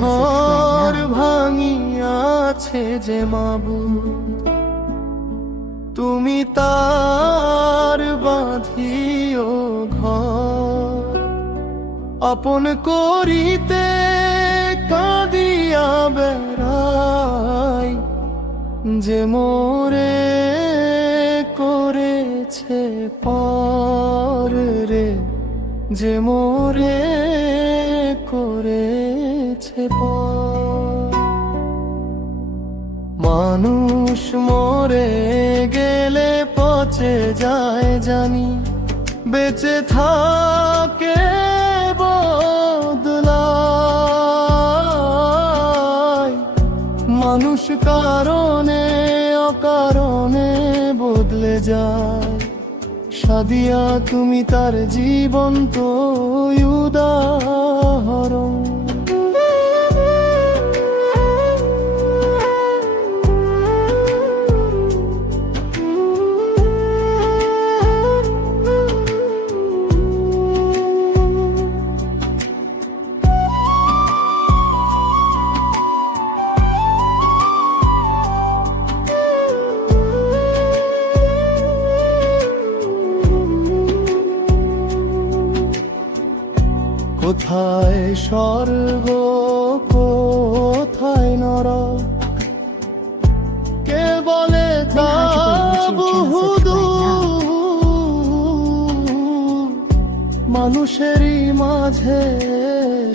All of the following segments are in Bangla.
ঘর ভাঙিয়াছে যে মাবুদ, তুমি তার বাঁধিও ঘর। আপন করিতে কাঁদিয়া বেড়াই, যে মোরে করেছে পর রে, যে মোরে করেছে পর। মানুষ মরে গেলে পচে যায় জানি, বেঁচে থাকে বদলায়। মানুষ কারণে অকারণে বদলে যায়, সাদিয়া তুমি তার জীবন্ত উদাহরণ। কোথায় স্বর্গ কোথায় নরক, কে বলে তা বহুদূর। মানুষেরই মাঝে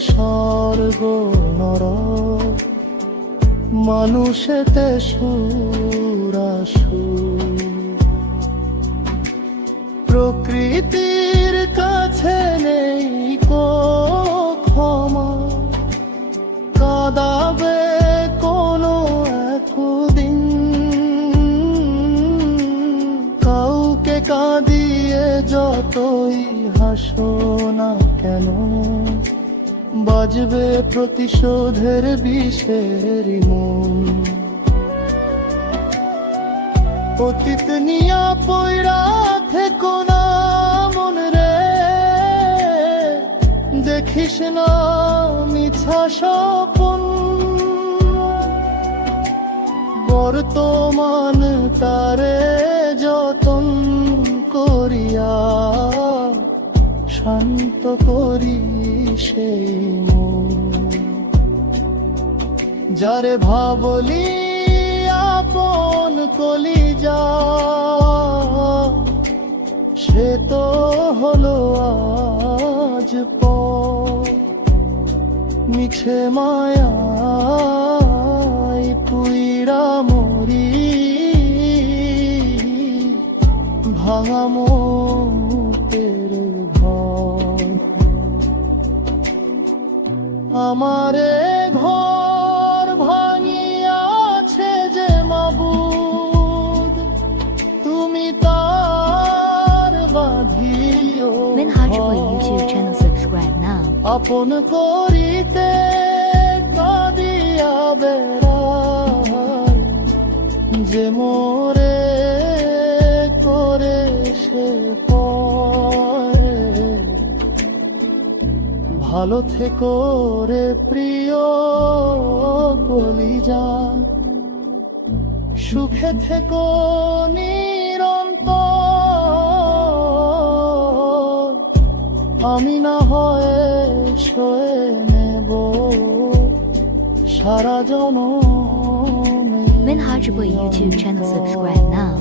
স্বর্গ নরক, মানুষেতে সুরাসুর। প্রকৃতির কাছে নেই কো ক্ষমা, কাঁদাবে কোনো একদিন। কাউকে কাঁদিয়ে যতই হাসো না কেন, বাজবে প্রতিশোধের বিষের মন। অতীত নিয়া পয়রা থেকো না মন রে, দেখিস না মিছা স্বপন। বর্তমান তারে যতন করিয়া শান্ত করি সেই মন। যারে ভাবলি আপন কলিজা, সে তো হলো আজ পর। মিছে মায়ায় পুইরা মরি, ভাঙা মুখের ঘর। আমারে ঘর ভাঙিয়াছে যে মাবুদ, তুমি তার বাঁধিও Minhajboy YouTube channel, subscribe now. আপন করিতে কাঁদিয়া বেড়াই, যে মোরে করে সে পরে। ভালো থেকো রে প্রিয় কলিজা, সুখে থেকো নিরন্তর। আমি না হয় সয়ে নেব সারা জনমে। Minhajboy YouTube channel, subscribe now.